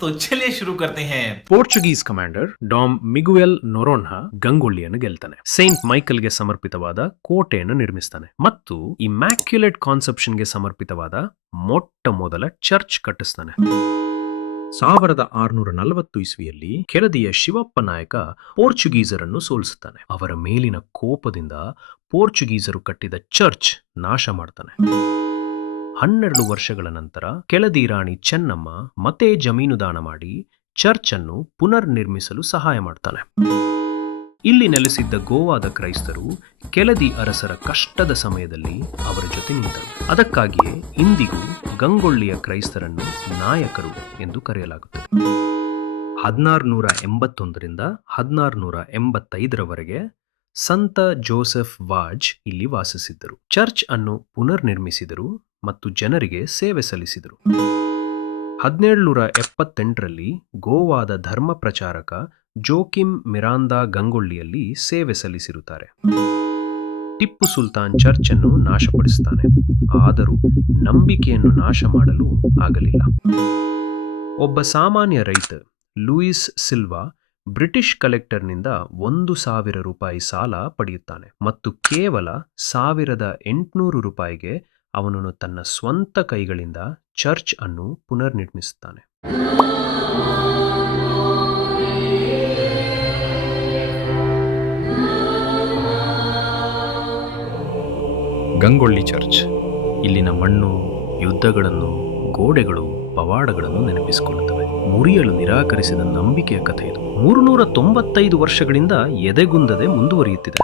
दोस्तों चलिए शुरू करते हैं। Portuguese commander Dom Miguel Noronha ಗಂಗೊಳ್ಳಿಯನ್ನು ಗೆಲ್ತಾನೆ. ಸೈಂಟ್ ಮೈಕಲ್ಗೆ ಸಮರ್ಪಿತವಾದ ಕೋಟೆಯನ್ನು ನಿರ್ಮಿಸ್ತಾನೆ ಮತ್ತು ಇಮ್ಯಾಕ್ಯುಲೇಟ್ ಕಾನ್ಸೆಪ್ಷನ್ಗೆ ಸಮರ್ಪಿತವಾದ ಮೊಟ್ಟ ಮೊದಲ ಚರ್ಚ್ ಕಟ್ಟಿಸ್ತಾನೆ. 1640 ಇಸ್ವಿಯಲ್ಲಿ ಕೆಳದಿಯ ಶಿವಪ್ಪ ನಾಯಕ ಪೋರ್ಚುಗೀಸರನ್ನು ಸೋಲಿಸುತ್ತಾನೆ. ಅವರ ಮೇಲಿನ ಕೋಪದಿಂದ ಪೋರ್ಚುಗೀಸರು ಕಟ್ಟಿದ ಚರ್ಚ್ ನಾಶ ಮಾಡ್ತಾನೆ. 12 ವರ್ಷಗಳ ನಂತರ ಕೆಳದಿ ರಾಣಿ ಚೆನ್ನಮ್ಮ ಮತ್ತೆ ಜಮೀನು ದಾನ ಮಾಡಿ ಚರ್ಚ್ ಅನ್ನು ಪುನರ್ ನಿರ್ಮಿಸಲು ಸಹಾಯ ಮಾಡ್ತಾನೆ. ಇಲ್ಲಿ ನೆಲೆಸಿದ್ದ ಗೋವಾದ ಕ್ರೈಸ್ತರು ಕೆಳದಿ ಅರಸರ ಕಷ್ಟದ ಸಮಯದಲ್ಲಿ ಅವರ ಜೊತೆ ನಿಂತರು. ಅದಕ್ಕಾಗಿಯೇ ಇಂದಿಗೂ ಗಂಗೊಳ್ಳಿಯ ಕ್ರೈಸ್ತರನ್ನು ನಾಯಕರು ಎಂದು ಕರೆಯಲಾಗುತ್ತದೆ. 1681ರಿಂದ 1685ರವರೆಗೆ ಸಂತ ಜೋಸೆಫ್ ವಾಜ್ ಇಲ್ಲಿ ವಾಸಿಸಿದ್ದರು. ಚರ್ಚ್ ಅನ್ನು ಪುನರ್ ನಿರ್ಮಿಸಿದರು ಮತ್ತು ಜನರಿಗೆ ಸೇವೆ ಸಲ್ಲಿಸಿದರು. 1778ರಲ್ಲಿ ಗೋವಾದ ಧರ್ಮ ಪ್ರಚಾರಕ ಜೋಕಿಮ್ ಮಿರಾಂದಾ ಗಂಗೊಳ್ಳಿಯಲ್ಲಿ ಸೇವೆ ಸಲ್ಲಿಸಿರುತ್ತಾರೆ. ಟಿಪ್ಪು ಸುಲ್ತಾನ್ ಚರ್ಚ್ ಅನ್ನು ನಾಶಪಡಿಸುತ್ತಾನೆ, ಆದರೂ ನಂಬಿಕೆಯನ್ನು ನಾಶ ಮಾಡಲು ಆಗಲಿಲ್ಲ. ಒಬ್ಬ ಸಾಮಾನ್ಯ ರೈತ ಲೂಯಿಸ್ ಸಿಲ್ವಾ ಬ್ರಿಟಿಷ್ ಕಲೆಕ್ಟರ್ನಿಂದ 1,000 ರೂಪಾಯಿ ಸಾಲ ಪಡೆಯುತ್ತಾನೆ ಮತ್ತು ಕೇವಲ 1,800 ರೂಪಾಯಿಗೆ ಅವನು ತನ್ನ ಸ್ವಂತ ಕೈಗಳಿಂದ ಚರ್ಚ್ ಅನ್ನು ಪುನರ್ ನಿರ್ಮಿಸುತ್ತಾನೆ. ಗಂಗೊಳ್ಳಿ ಚರ್ಚ್ ಇಲ್ಲಿನ ಮಣ್ಣು, ಯುದ್ಧಗಳನ್ನು, ಗೋಡೆಗಳು, ಪವಾಡಗಳನ್ನು ನೆನಪಿಸಿಕೊಳ್ಳುತ್ತವೆ. ಮುರಿಯಲು ನಿರಾಕರಿಸಿದ ನಂಬಿಕೆಯ ಕಥೆ ಇದು. 395 ವರ್ಷಗಳಿಂದ ಎದೆಗುಂದದೆ ಮುಂದುವರಿಯುತ್ತಿದೆ.